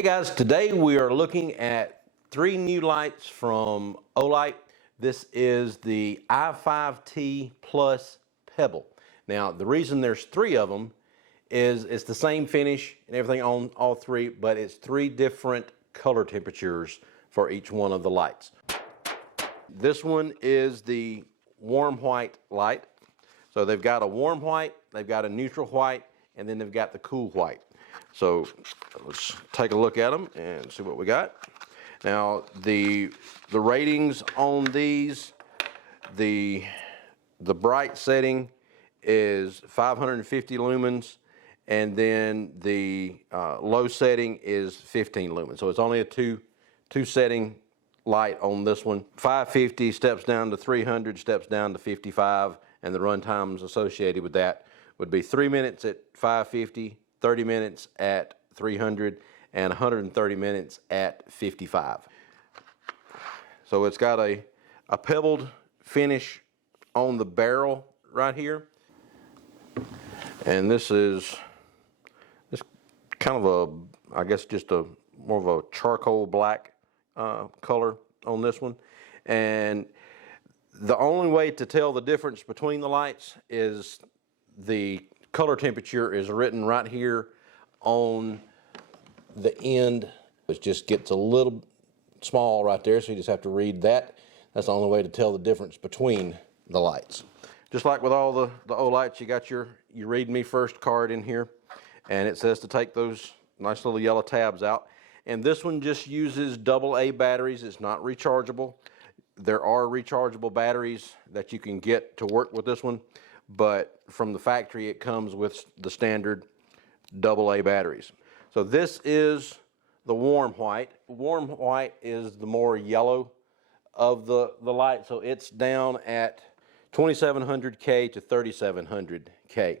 Hey guys, today we are looking at 3 new lights from Olight. This is the i5T Plus Pebble. Now the reason there's 3 of them is it's the same finish and everything on all 3, but it's 3 different color temperatures for each one of the lights. This one is the warm white light. So they've got a warm white, they've got a neutral white, and then they've got the cool white. So let's take a look at them and see what we got. Now the ratings on these, the bright setting is 550 lumens, and then the low setting is 15 lumens. So it's only a two setting light on this one. 550 steps down to 300, steps down to 55, and the run times associated with that would be 3 minutes at 550, 30 minutes at 300, and 130 minutes at 55. So it's got a pebbled finish on the barrel right here. And this is kind of I guess just more of a charcoal black color on this one. And the only way to tell the difference between the lights is the color temperature is written right here on the end. It just gets a little small right there, so you just have to read that. That's the only way to tell the difference between the lights. Just like with all the Olights, you got your read me first card in here, and it says to take those nice little yellow tabs out. And this one just uses AA batteries. It's not rechargeable. There are rechargeable batteries that you can get to work with this one, but from the factory it comes with the standard AA batteries. So this is the warm white. Warm white is the more yellow of the light, so it's down at 2700K to 3700K.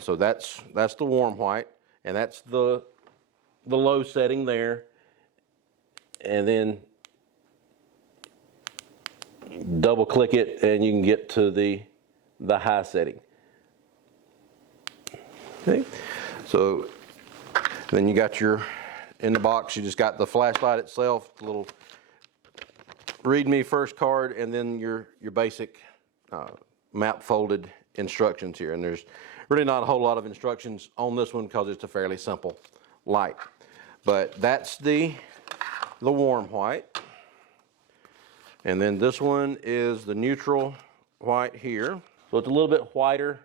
So that's the warm white, and that's the low setting there. And then double click it and you can get to the high setting. Okay, so then you got in the box, you just got the flashlight itself, the little read me first card, and then your basic map folded instructions here. And there's really not a whole lot of instructions on this one because it's a fairly simple light. But that's the warm white. And then this one is the neutral white here. So it's a little bit whiter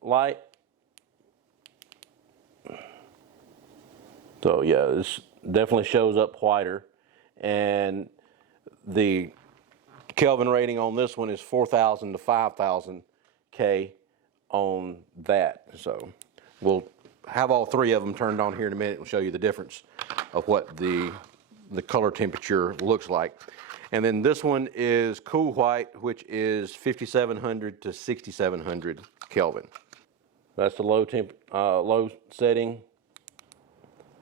light. So yeah, this definitely shows up whiter. And the Kelvin rating on this one is 4,000 to 5,000 K on that. So we'll have all 3 of them turned on here in a minute. We'll show you the difference of what the color temperature looks like. And then this one is cool white, which is 5,700 to 6,700 Kelvin. That's the low setting,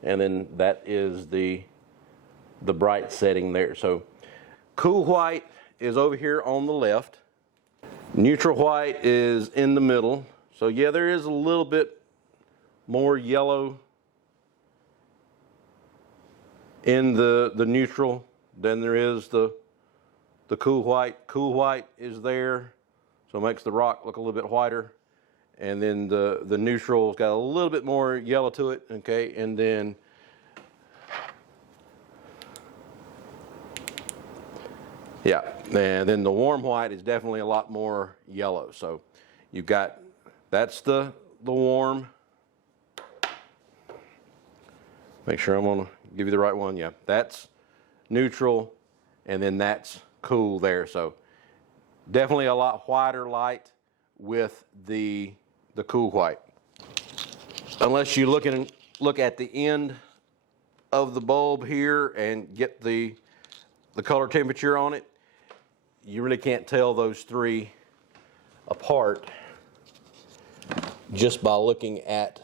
and then that is the bright setting there. So cool white is over here on the left. Neutral white is in the middle. So yeah, there is a little bit more yellow in the neutral than there is the cool white. Cool white is there, so it makes the rock look a little bit whiter. And then the neutral's got a little bit more yellow to it, okay? And then yeah, and then the warm white is definitely a lot more yellow. So you've got, that's the warm. Make sure I'm gonna give you the right one. Yeah, that's neutral, and then that's cool there. So definitely a lot whiter light with the cool white. Unless you look at the end of the bulb here and get the color temperature on it, you really can't tell those 3 apart just by looking at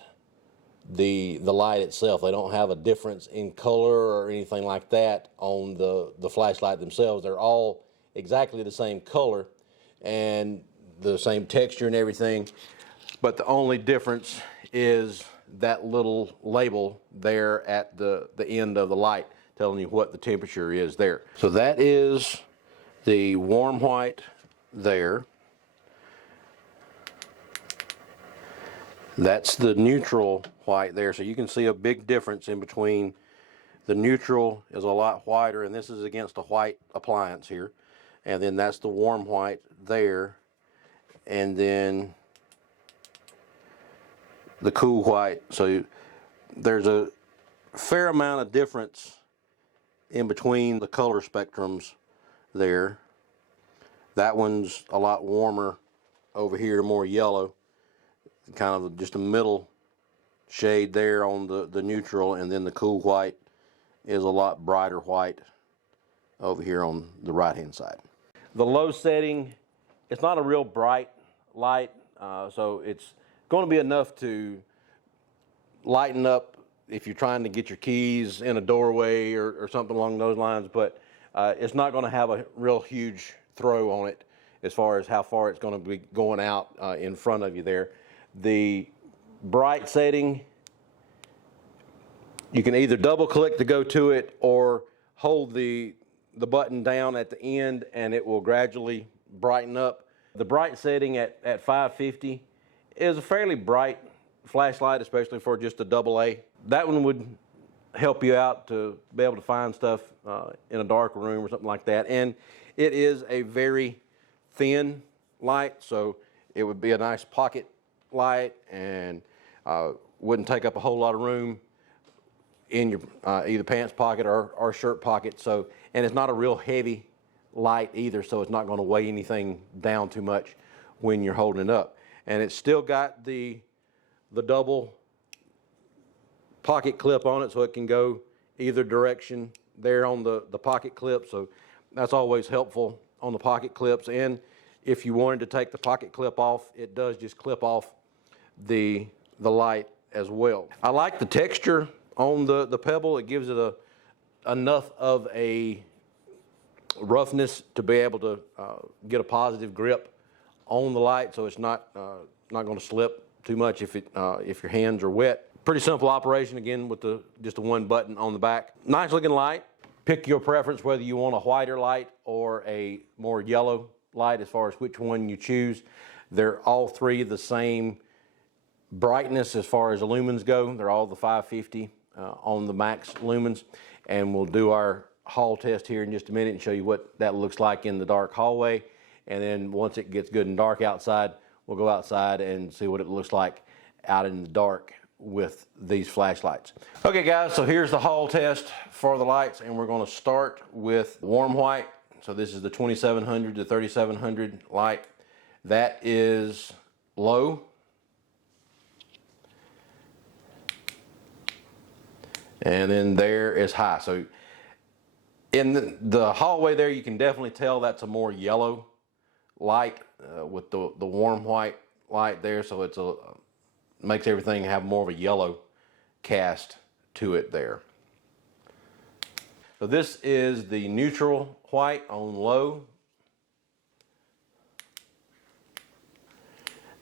the light itself. They don't have a difference in color or anything like that on the flashlight themselves. They're all exactly the same color and the same texture and everything, but the only difference is that little label there at the end of the light telling you what the temperature is there. So that is the warm white there. That's the neutral white there. So you can see a big difference in between. The neutral is a lot whiter, and this is against a white appliance here. And then that's the warm white there. And then the cool white. So there's a fair amount of difference in between the color spectrums there. That one's a lot warmer over here, more yellow. Kind of just a middle shade there on the neutral, and then the cool white is a lot brighter white over here on the right hand side. The low setting, it's not a real bright light, so it's going to be enough to lighten up if you're trying to get your keys in a doorway or something along those lines, but it's not going to have a real huge throw on it as far as how far it's going to be going out in front of you there. The bright setting, you can either double click to go to it or hold the button down at the end and it will gradually brighten up. The bright setting at 550 is a fairly bright flashlight, especially for just a AA. That one would help you out to be able to find stuff in a dark room or something like that. And it is a very thin light, so it would be a nice pocket light and wouldn't take up a whole lot of room in your either pants pocket or shirt pocket. So, and it's not a real heavy light either, so it's not going to weigh anything down too much when you're holding it up. And it's still got the double pocket clip on it, so it can go either direction there on the pocket clip. So that's always helpful on the pocket clips. And if you wanted to take the pocket clip off, it does just clip off the light as well. I like the texture on the Pebble. It gives it enough of a roughness to be able to get a positive grip on the light, so it's not going to slip too much if your hands are wet. Pretty simple operation, again, with just a one button on the back. Nice looking light. Pick your preference whether you want a whiter light or a more yellow light as far as which one you choose. They're all three the same brightness as far as the lumens go. They're all the 550 on the max lumens, and we'll do our hall test here in just a minute and show you what that looks like in the dark hallway. And then once it gets good and dark outside, we'll go outside and see what it looks like out in the dark with these flashlights. Okay guys, so here's the hall test for the lights, and we're going to start with warm white. So this is the 2700 to 3700 light. That is low. And then there is high. So in the hallway there, you can definitely tell that's a more yellow light with the warm white light there. So it's makes everything have more of a yellow cast to it there. So this is the neutral white on low.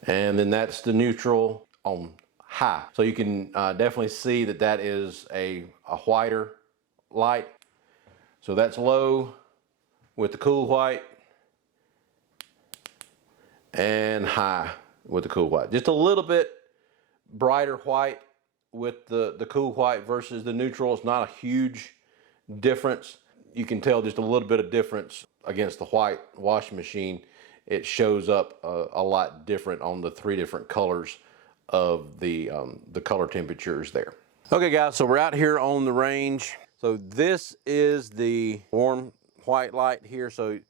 And then that's the neutral on high. So you can definitely see that that is a whiter light. So that's low with the cool white, and high with the cool white. Just a little bit brighter white with the cool white versus the neutral. It's not a huge difference. You can tell just a little bit of difference against the white washing machine. It shows up a lot different on the three different colors of the color temperatures there. Okay guys, so we're out here on the range. So this is the warm white light here. So you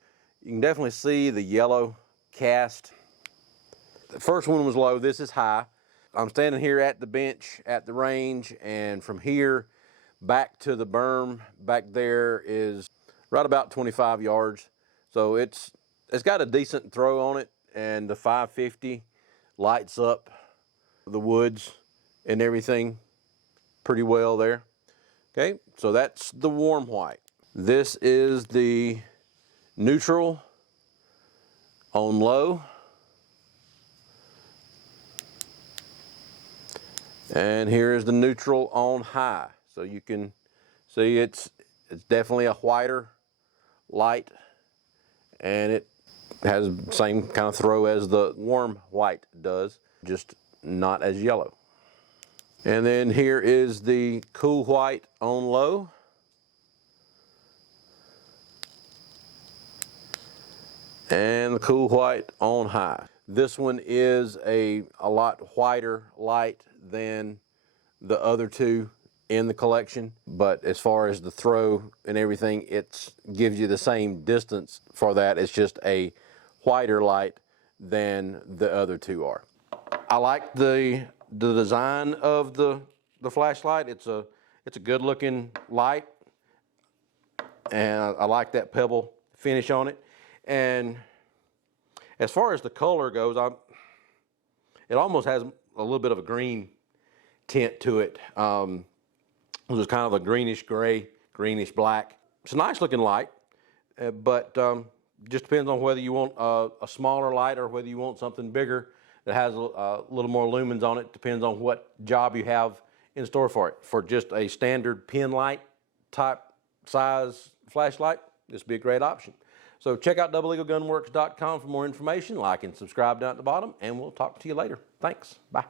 can definitely see the yellow cast. The first one was low, this is high. I'm standing here at the bench at the range, and from here back to the berm back there is right about 25 yards. So it's got a decent throw on it, and the 550 lights up the woods and everything pretty well there. Okay, so that's the warm white. This is the neutral on low. And here is the neutral on high. So you can see it's definitely a whiter light, and it has the same kind of throw as the warm white does, just not as yellow. And then here is the cool white on low. And the cool white on high. This one is a lot whiter light than the other two in the collection, but as far as the throw and everything, it gives you the same distance for that. It's just a whiter light than the other two are. I like the design of the flashlight. It's a good looking light, and I like that pebble finish on it. And as far as the color goes, it almost has a little bit of a green tint to it. It was kind of a greenish gray, greenish black. It's a nice looking light, but just depends on whether you want a smaller light or whether you want something bigger that has a little more lumens on it. Depends on what job you have in store for it. For just a standard pin light type size flashlight, this would be a great option. So check out doubleeaglegunworks.com for more information. Like and subscribe down at the bottom, and we'll talk to you later. Thanks. Bye.